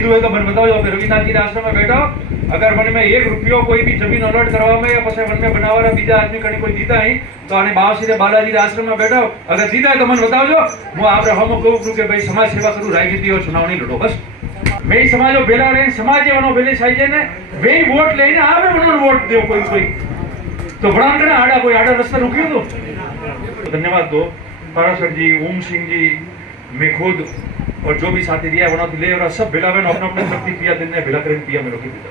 तो मन बताओ रविनाथ जी आश्रम में बैठा अगर मन में 1 रुपयो कोई भी जमीन अलॉट करवा में या પછી मन में बनावाला बीजा आदमी कने कोई दीता ही तो आने बावसी रे बालाजी आश्रम में बैठा अगर दीता तो मन बताओ હું આપણે હમ કહું કે ભાઈ સમાજ સેવા કરું રાજનીતિ और चुनाव नहीं लड़ो बस वे समाजो भेला रहे समाज वनो भेले साई जे ने वे वोट लेने आवे वनो वोट दो कोई तो बड़ा करे आड़ा कोई आड़ा रास्ता रुकियो तो धन्यवाद दो पाराशर जी ओम सिंह जी मैं खुद और जो भी साथी दिया वनो ले और सब भेला बहन अपना अपना प्रतिक्रिया देने भेला करके पिया मेरे को पीता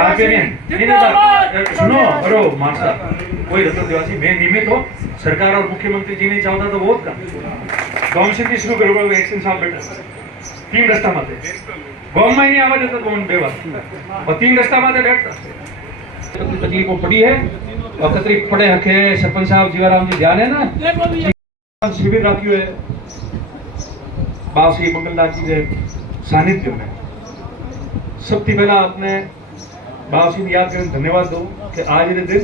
आगे नहीं सुनो अरे मानसा कोई रतो देवासी मैं निमित्त हो सरकार और मुख्यमंत्री जी नहीं चाहता तो बहुत का गांव से शुरू करो एक्शन साहब बेटा 3 रस्ता माते गांव में नहीं आवा देता कौन बेवा और 3 रस्ता माते बैठता तकलीफों पड़ी है और तकलीफ पड़े हके सरपंच साहब जीवाराम जी ध्यान है ना शिविर रखियो है बावसी मंगलदास जी के सानिध्य में सबसे पहला अपने बावसी याद करके धन्यवाद दो कि आज के दिन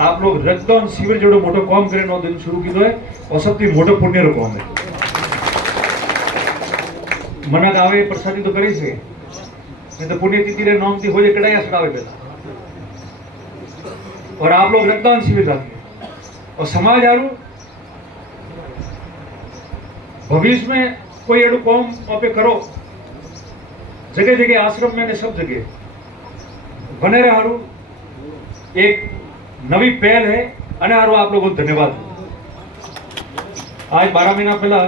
आप लोग रक्तदान शिविर जो मोटो काम करे नो दिन शुरू किया है और सबसे मोटो पुण्य रो काम है मना गावे प्रसादी तो करी से नहीं तो पुण्यतिथि रे नाम थी हो जे कड़ाया सकावे पहला और आप लोग रक्तदान शिविर रखिए और समाज आरू भविष्य में कोई एडू कॉम पे करो जगह जगह आश्रम में ने सब जगह बने रहा एक नवी पहल है अने हारू आप लोगों को धन्यवाद। आज 12 महीना पहला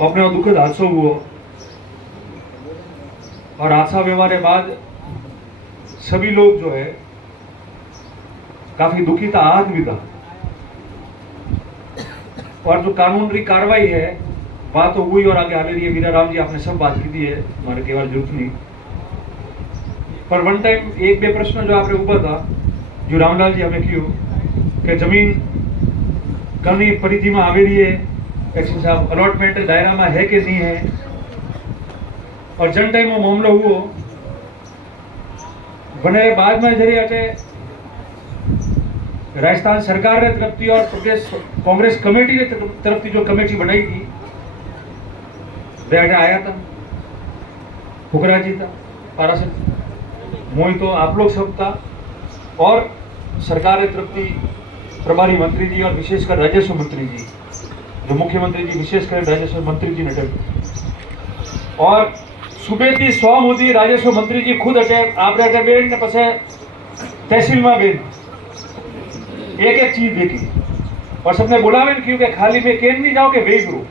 अपने दुखद हादसा हुआ और हादसा व्यवहार के बाद सभी लोग जो है काफी दुखी था आहत भी था और जो कानूनी कार्रवाई है बात तो हुई और आगे हाले रही है वीरा राम जी आपने सब बात की दी है हमारे केवल जरूरत नहीं पर वन टाइम 1-2 प्रश्न जो आपने ऊपर था जो रामलाल जी हमें क्यों कि जमीन कमी परिधि में आवेली है एक्शन साहब अलॉटमेंट दायरा में है कि नहीं है और जन टाइम में मामलो हुआ बने बाद में जरिए अटे राजस्थान सरकार ने तरफ और प्रदेश कांग्रेस कमेटी ने तरफ जो कमेटी बनाई थी वे अटे आया था फुकरा जी था पाराशर मोहित तो आप लोग सब था और सरकार की तरफ प्रभारी मंत्री जी और विशेषकर राजस्व मंत्री जी जो मुख्यमंत्री जी विशेषकर राजस्व मंत्री जी ने और सुबह थी 100 मोदी राजस्व मंत्री जी खुद अटे आपने अटे बेन ने पछे तहसील में बेन एक चीज देखी और सबने बुलावे क्यों कि खाली में केन नहीं जाओ कि वे करो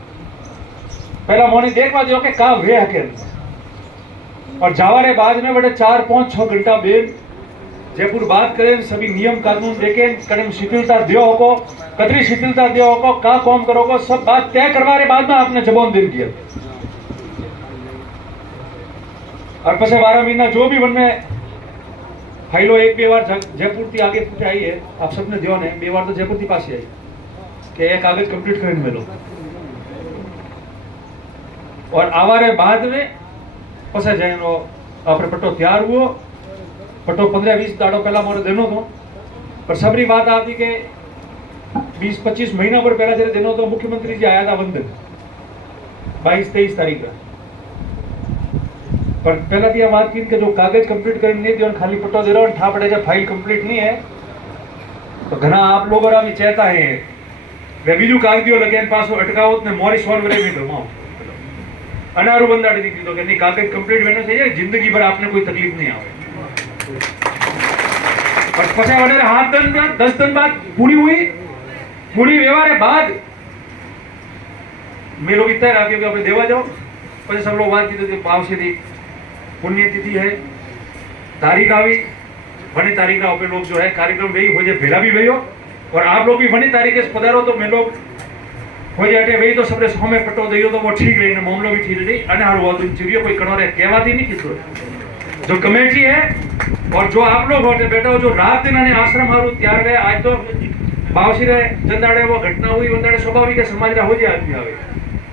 पहला मोने देखवा दो कि का वे हके और जावारे बाद में बड़े 4-5-6 घंटा बेन जयपुर बात करें सभी नियम कानून देखें कदम शिथिलता दियो को कतरी शिथिलता दियो को का कौम करोगे सब बात तय करवाने बाद में आपने जबान दे दिया और पछे 12 महीना जो भी वन में फाइलो 1-2 बार जयपुर थी आगे पूछे आई है आप सबने दियो ने 2 बार तो जयपुर थी पास आई कि एक कागज कंप्लीट करने मिलो और आवारे बाद में पछे जानो आपरे पट्टो तैयार हुआ पट्टो 15-20 दाड़ो पहला मोरे देनो तो पर सबरी बात आती के 20-25 महीना पर पहला जरे देनो तो मुख्यमंत्री जी आया था वंदन 22-23 तारीख का पर पहला थी बात की कि जो कागज कंप्लीट करने नहीं दियो खाली पट्टो दे रहा और ठा पड़ेगा फाइल कंप्लीट नहीं है तो घना आप लोग और अभी चाहता है वे बीजू कागदियो लगे पासो अटकाओ ने मोरी सोन वरे में घुमाओ अनारू बंदाड़ी निकली तो नहीं कागज कंप्लीट होना चाहिए जिंदगी भर आपने कोई तकलीफ नहीं आवे और पछा वडे हाथ 10 दिन बाद पूरी व्यवहार बाद मैं लोग इतना राखियो कि આપણે દેવા જાઓ પછી सब लोग बात की तो पावसी थी पुण्यतिथि है तारीख आई बनी तारीख पे लोग जो है कार्यक्रम वही हो जाए भेला भी वही हो और आप लोग भी बनी तारीख से पधारो तो मैं लोग हो जाए वही तो सबने सौ में पट्टो दियो तो वो ठीक रही मामलो भी ठीक रही अने हारू हुआ चिड़ियो कोई कणोरे कहवाती नहीं किसी जो कमेटी है और जो आप लोग होते बैठो जो रात दिन आश्रम हारू तैयार गए आज तो बावसी रे जंदाड़े वो घटना हुई वंदाड़े स्वाभाविक है समाज हो जाए आदमी आवे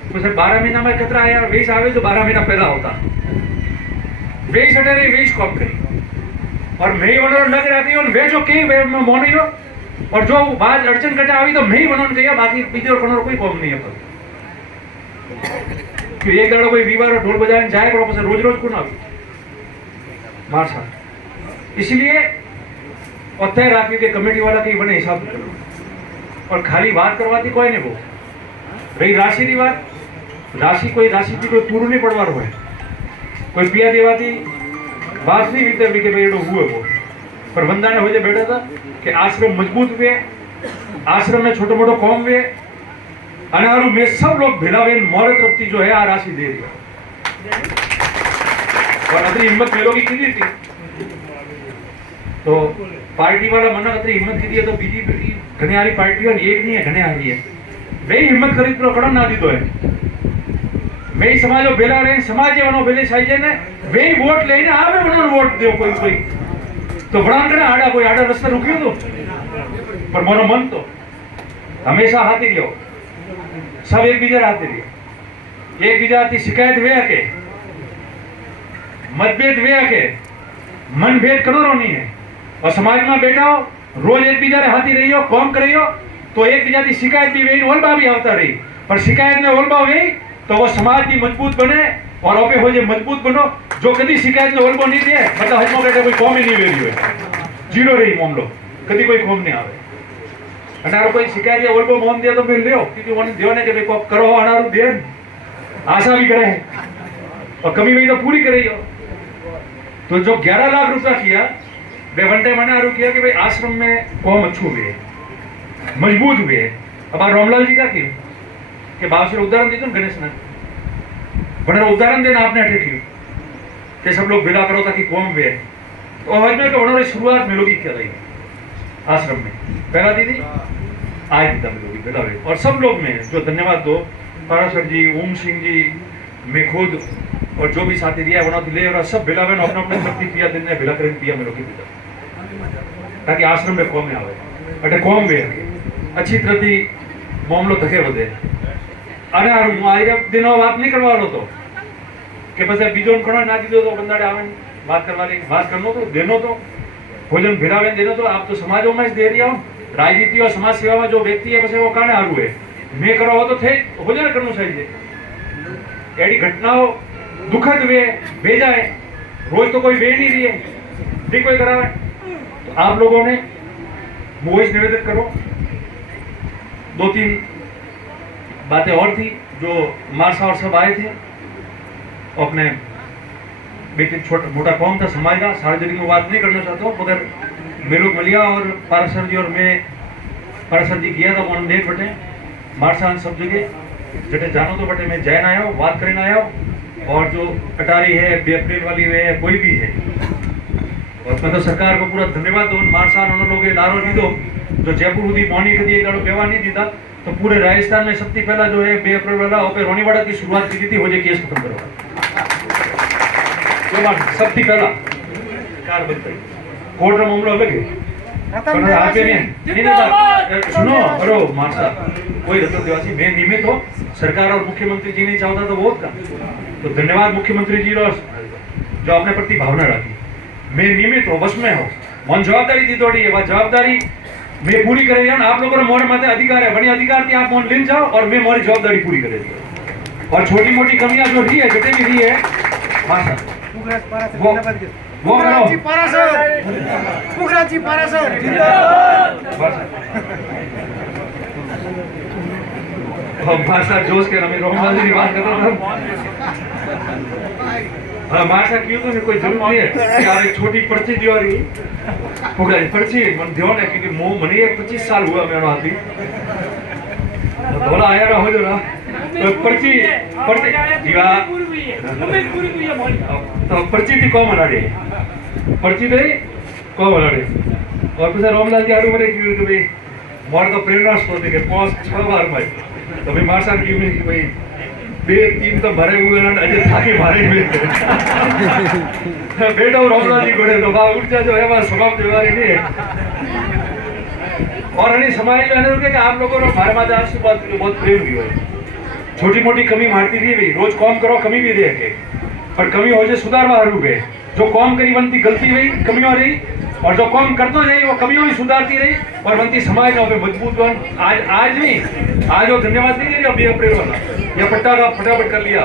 तो सर 12 महीना में खतरा है यार वेश आवे तो 12 महीना पहला होता वेश हटे रही वेश कॉप करी और मैं वनो लग रहती हूँ वे जो कई वे मोनी हो और जो बात अड़चन कटा आई तो मैं ही बनोन गया बाकी बीजे और कोई कॉम नहीं है कि एक दाड़ो कोई वीवार ढोल बजाने जाए करो पसे रोज रोज को ना मारसा इसलिए तय राखी के कमेटी वाला कहीं बने हिसाब करो और खाली बात करवाती कोई नहीं वो रही राशि की बात राशि थी कोई पूરું नहीं पड़वा है कोई पिया देवाती बात नहीं बीते भी कि भाई एडो हुए वो पर बंदा ने हो जाए बैठा था कि आश्रम मजबूत हुए आश्रम में छोटो मोटो कौम हुए अनारू में सब लोग भिलावे मोर तरफ जो है आ राशि दे रही और अतरी हिम्मत मेलोगी की थी तो पार्टी वाला मना अतरी हिम्मत की दी तो बीजेपी घने हारी पार्टी और एक नहीं है घने हारी है वे हिम्मत करी तो कड़ो ना दी तो है वे समाजो भेला रहे समाज वनो भेले साइजे ने वे वोट लेने आवे वनो वोट दो कोई तो बड़ा करे आड़ा कोई आड़ा रास्ता रुकियो तो पर मोरो मन तो हमेशा हाथी रहो सब एक बीजा हाथी रहो एक बीजा की शिकायत वे के मतभेद वे के मनभेद करो नहीं है और समाज में बैठा हो रोज एक बीजा रे हाथी रही हो कौम कर रही हो तो एक बीजा की शिकायत भी वही ओलबा भी आता रही पर शिकायत में ओलबा हुई तो वो समाज की मजबूत बने और ओपे हो जाए मजबूत बनो जो कभी शिकायत में ओलबो नहीं दे मतलब हजमो बेटे कोई कौम ही नहीं वेरी हुए जीरो रही मामलो कभी कोई कौम नहीं आवे अनारो कोई शिकायत या ओलबो मोम दे तो फिर लियो क्योंकि वो देवने के को करो अनारो दे आशा भी करे और कमी वही तो पूरी करे हो तो जो 11 लाख रुपया किया वे वनटे मैंने आरोप किया कि भाई आश्रम में कौम अच्छू हुए मजबूत हुए अब आ रामलाल जी का किया कि बाप से उदाहरण दीजिए गणेश ने बड़ा उदाहरण देना आपने अटे की कि सब लोग बिला करो ताकि कौम वे तो आज में उन्होंने शुरुआत मिलोगी क्या रही आश्रम में पहला दीदी आज दीदा मिलोगी बिला वे और सब लोग में जो धन्यवाद दो पारासर जी ओम सिंह जी मैं खुद और जो भी साथी दिया बना ले और सब बिला वे अपने अपने शक्ति पिया दिन ने बिला कर पिया मिलोगी दीदा ताकि आश्रम में कौम में आवे अटे कौम वे अच्छी तरह थी मामलो धके बधे अरे हारू હું આઈ દિનો વાત नहीं करवा लो तो કે પછી બીજો ઘણો ના દીધો તો બંદાડે આવે વાત કરવાની વાત કરનો तो देनो तो भोजन भिरावे देनो तो आप तो समाजों में दे रही हो राजनीति और समाज सेवा में जो व्यक्ति है बसे वो काने हारू है मैं करो हो तो थे भोजन करना चाहिए एडी घटनाओं दुखद वे भेजा है रोज तो कोई वे नहीं रही है ठीक कोई करावे तो आप लोगों ने मुझे निवेदन करो 2-3 बातें और थी जो मारसा और सब आए थे अपने बेटे छोटा मोटा कौम था समाज का सार्वजनिक में बात नहीं करना चाहता मगर मेरे मलिया और पारासर जी और मैं पारासर जी किया था वो देख बटे मारसा सब जगह जटे जानो तो बटे मैं जैन आया बात करने आया और जो अटारी है 2 अप्रैल वाली वे है कोई भी है और मैं तो सरकार को पूरा धन्यवाद दो मारसा उन्होंने लोग नारो दीदो जो जयपुर हुई मौनी कदी एक बेवा नहीं दीदा तो पूरे राजस्थान में सबसे पहला जो है 2 अप्रैल वाला ओपे रोनीवाड़ा की शुरुआत की थी हो जाए केस खत्म करवा सबसे पहला कार बनता कोर्ट का मामला अलग है आपके नहीं सुनो अरे मारसा कोई रतन देवासी मैं निमित्त हो सरकार और मुख्यमंत्री जी नहीं चाहता तो वो का तो धन्यवाद मुख्यमंत्री जी जो अपने प्रति भावना रखी मैं निमित्त हो बस में हो मन जवाबदारी दी थोड़ी है वह जवाबदारी मैं पूरी करे जाऊँ आप लोगों ने मोर माथे अधिकार है बड़ी अधिकार थी आप मोन ले जाओ और मैं मोरी जवाबदारी पूरी करे और छोटी मोटी कमियां जो रही है जितनी भी रही है भाषा वो भाषा जोश के रमी रोहमान जी की बात कर रहा था भाषा क्यों तो कोई जरूर नहीं है यार एक छोटी पर्ची दी और पुगड़ा पर्ची मन दियो ने क्योंकि मुंह मने 25 साल हुआ मेरा आदमी धोला आया रहा हो जो ना तो पर्ची जीवा तो पर्ची थी कौन बना रही पर्ची दे कौन बना रही और फिर रामलाल जी आलू बने कि भाई मोर तो प्रेरणा स्रोत है कि 5-6 बार में तो भाई मार साहब क्यों नहीं भाई 2-3 तो भरे हुए ना अजय थाके मारे हुए बेटा रामलाल जी गोड़े तो बाबा ऊर्जा जो है वह समाप्त बीमारी नहीं है और अने समाज में अनुरोध है कि आप लोगों ने हमारे माता से बहुत प्रेम हुई है छोटी मोटी कमी मारती थी भाई रोज कॉम करो कमी भी दे के पर कमी हो जाए सुधार में हरू है जो कॉम करी बनती गलती हुई कमी हो रही और जो काम करते जाए वो कमियों ही सुधारती रही और बनती समाज का मजबूत बन। आज नहीं, आज वो धन्यवाद नहीं दे रही 20 अप्रैल वाला, यह पट्टा का फटाफट कर लिया।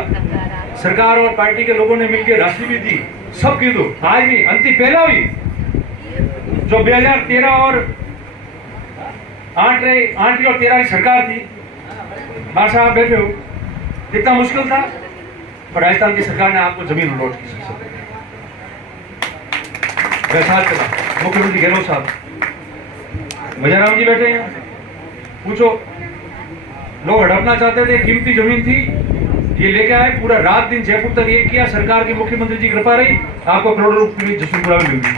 सरकार और पार्टी के लोगों ने मिलकर राशि भी दी, सब की दो। आज भी अंतिम पहला भी जो 2013 और 8 और 13 की सरकार थी, बार साहब बैठे हो, कितना मुश्किल था, पर राजस्थान की सरकार ने आपको जमीन अलॉट की। मुख्यमंत्री गहलोत साहब, मजाराम जी बैठे हैं, पूछो, लोग हड़पना चाहते थे, कीमती जमीन थी, ये लेके आए, पूरा रात दिन जयपुर तक ये किया, सरकार की मुख्यमंत्री जी कृपा रही, आपको करोड़ों रुपए की जसवंतपुरा में मिल गई।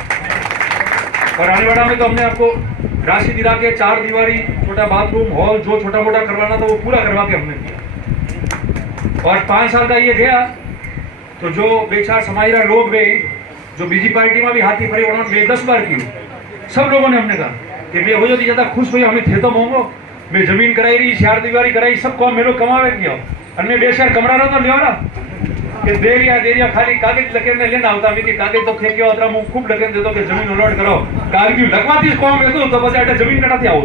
और आनेवाड़ा में तो हमने आपको राशि दिला के 4 दीवारी, छोटा बाथरूम, हॉल, जो छोटा मोटा करवाना था वो पूरा करवा के हमने दिया। और 5 साल का ये गया तो जो बेचार समाजरा लोग वे जो बीजी पार्टी में भी हाथी फरी उन्होंने 10 बार की, सब लोगों ने हमने कहा कि मैं हो जो ज्यादा खुश हुई, हमें थे तो मोंगो, मैं जमीन कराई रही, 4 दीवारी कराई, सब काम मेरे कमावे किया, और मैं 2 शहर कमरा रहा तो लेवाड़ा कि देरिया खाली कागज लगे ने लेना होता, कि कागज तो फेंक गया उतरा मुंह खूब लगे दे दो कि जमीन अलॉट करो, कागज लगवाती काम है तो बस ऐसे जमीन कटाती आओ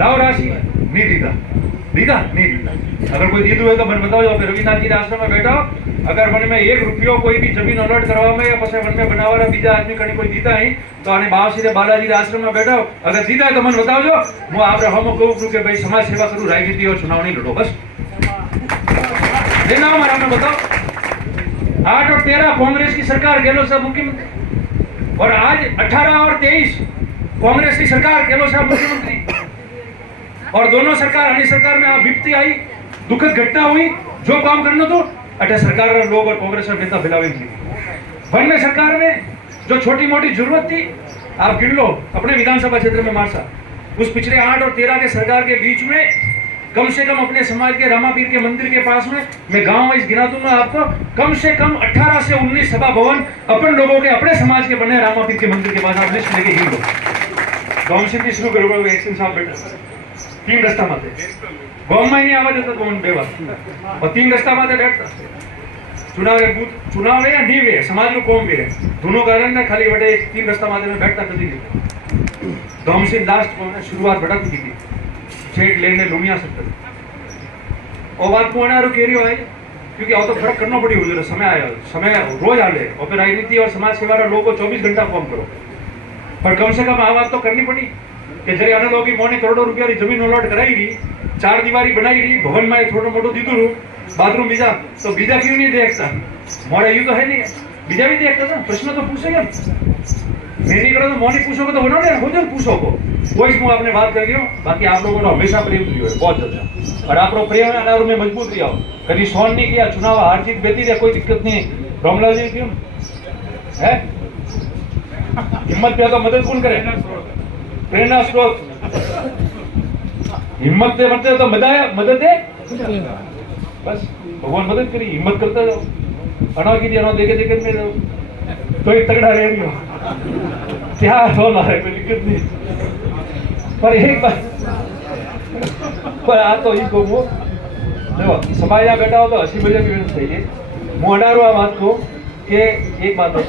लाओ राशि नहीं दीदा नहीं दीदा। अगर कोई दीदू है तो मन बताओ, जो रविनाथ जी आश्रम में बैठा, अगर मन में 1 रुपयो कोई भी जमीन अलॉट करवा में या पछे मन में बनावा बीजा आदमी कहीं कोई दीता ही तो आने बावसी बालाजी आश्रम में बैठा, अगर दीदा है तो मन बताओ जो मैं आप हम कहूँ कि भाई समाज सेवा करूँ, राजनीति और चुनाव नहीं लड़ो, बस देना हमारा में बताओ। 8 और 13 कांग्रेस की सरकार, गहलोत साहब मुख्यमंत्री, और आज 18 और 23 कांग्रेस की सरकार, गहलोत साहब मुख्यमंत्री, और दोनों सरकार हनी सरकार में आप विपत्ति आई, दुखद घटना हुई, जो काम करना तो अटे सरकार लोग और कांग्रेस नेता फिलावे थी। वन में सरकार में जो छोटी मोटी जरूरत थी आप गिन लो अपने विधानसभा क्षेत्र में मारसा, उस पिछले 8 और 13 के सरकार के बीच में कम से कम अपने समाज के रामापीर के मंदिर के पास में, मैं गांव वाइज गिना दूंगा आपको, कम से कम 18 से 19 सभा भवन अपन लोगों के अपने समाज के बने रामापीर के मंदिर के पास, आप लिस्ट लेके गिन लो। गांव से शुरू करो, एक्शन साहब बेटा 3 रस्ता माते गांव में नहीं आवा देता कौन बेवा, और 3 रस्ता माते बैठता, चुनाव है या नहीं वे समाज को कौन वे दोनों कारण ने खाली बटे 3 रस्ता माते में बैठता कभी नहीं। गांव से लास्ट शुरुआत बड़ा की थी, छेड़ लेने लुनिया सकते और बात को अनारो केरियो है, क्योंकि अब तो फर्क करना पड़ी हुई, समय आया, समय रोज आले, और फिर राजनीति और समाज सेवा लोगों को 24 घंटा काम करो, पर कम से कम आ बात तो करनी पड़ी कि जरे अने लोग मोने करोड़ों रुपया की जमीन अलॉट कराई रही, 4 दीवारी बनाई रही, भवन में थोड़ा मोटो दीदू रू, बाथरूम बीजा, तो बीजा क्यों नहीं देखता, मोड़ा यू तो है नहीं, बीजा भी देखता था, प्रश्न तो पूछेगा, मैं नहीं करो तो मोनी पूछोगे तो उन्होंने हो जाए पूछो को, वो इसमें आपने बात कर लियो। बाकी आप लोगों ने हमेशा प्रेम किया है, बहुत ज्यादा, और आप लोग प्रेम अनारू में मजबूत किया हो, कभी सोन नहीं किया, चुनाव हार जीत बेती रहे, कोई दिक्कत नहीं। रामलाल जी क्यों है हिम्मत पे तो मदद कौन करे, प्रेरणा स्रोत, हिम्मत दे मत तो मदद है, बस भगवान मदद करी, हिम्मत करता जाओ, अना की अना देखे देखे में जाओ तो एक तगड़ा रह रही हो, क्या होना है कोई दिक्कत नहीं, पर एक बात पर आ तो ही को वो देखो समाज बैठा हो तो हंसी मजाक भी होनी चाहिए। मैं अडारू आ बात को कि एक बात हो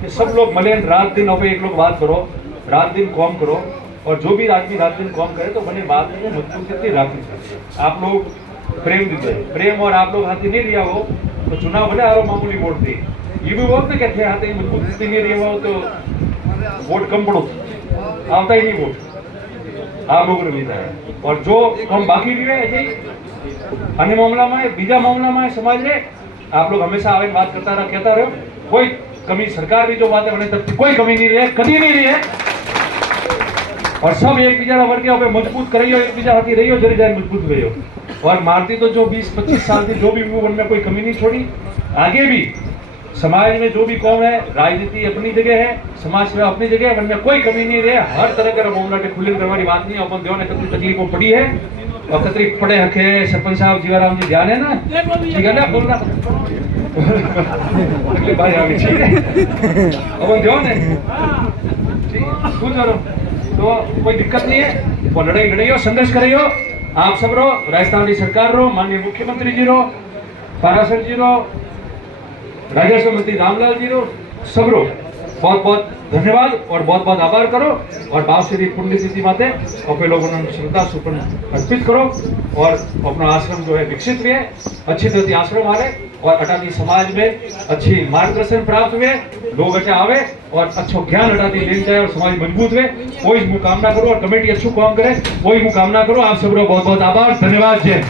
कि सब लोग मले रात दिन हो, एक लोग बात करो, रात दिन काम करो, और जो भी आदमी रात दिन काम करे तो बने बात में मजबूती राखनी चाहिए। आप लोग प्रेम दीजिए, प्रेम और आप लोग हाथी नहीं लिया हो तो चुनाव भले आरो मामूली वोट दे, ये भी वोट नहीं कहते हाथी मजबूत स्थिति नहीं रही हो तो वोट कम पड़ो, आता ही नहीं वोट आप लोगों ने मिलता है। और जो हम बाकी भी है ऐसे ही अन्य मामला में, बीजा मामला में समाज है, आप लोग हमेशा आवे बात करता रहो, कहता रहो, कोई कमी सरकार भी जो बात है बने तब कोई कमी नहीं रही, कभी नहीं रही है, और सब एक बीजा वर्ग के मजबूत करियो, एक बीजा हाथी रही हो, जरी जाए मजबूत हुए हो, और मारती तो जो 20-25 साल थी जो भी वन में कोई कमी नहीं छोड़ी। आगे भी समाज में जो भी कौम है, राजनीति अपनी जगह है, समाज सेवा अपनी जगह है, वन में कोई कमी नहीं रहे, हर तरह का मामला खुले करवानी बात नहीं, अपन देव ने कितनी तकलीफों पड़ी है और कितनी पड़े हके सरपंच साहब जीवाराम जी ध्यान है ना, ठीक है ना बोलना अगले भाई आगे ठीक है अपन देव ने ठीक करो तो कोई दिक्कत नहीं है, वो लड़ाई लड़ाई हो, संघर्ष करे हो, आप सब रो, राजस्थान की सरकार रो, माननीय मुख्यमंत्री जी रो, पारासर जी रो, राजस्व मंत्री रामलाल जी रो, सब रो, बहुत बहुत धन्यवाद और बहुत बहुत आभार करो और भाव श्री पुण्यतिथि माते अपने लोगों ने श्रद्धा सुपन अर्पित करो और अपना आश्रम जो है विकसित हुए, अच्छी तरह आश्रम आवे और अटाती समाज में अच्छी मार्गदर्शन प्राप्त हुए, लोग अच्छा आवे और अच्छो ज्ञान अटाती ले जाए और समाज मजबूत हुए। वही मुकामना करो और कमेटी अच्छू काम करे, वही मुकामना करो। आप सबको बहुत बहुत आभार, धन्यवाद। जय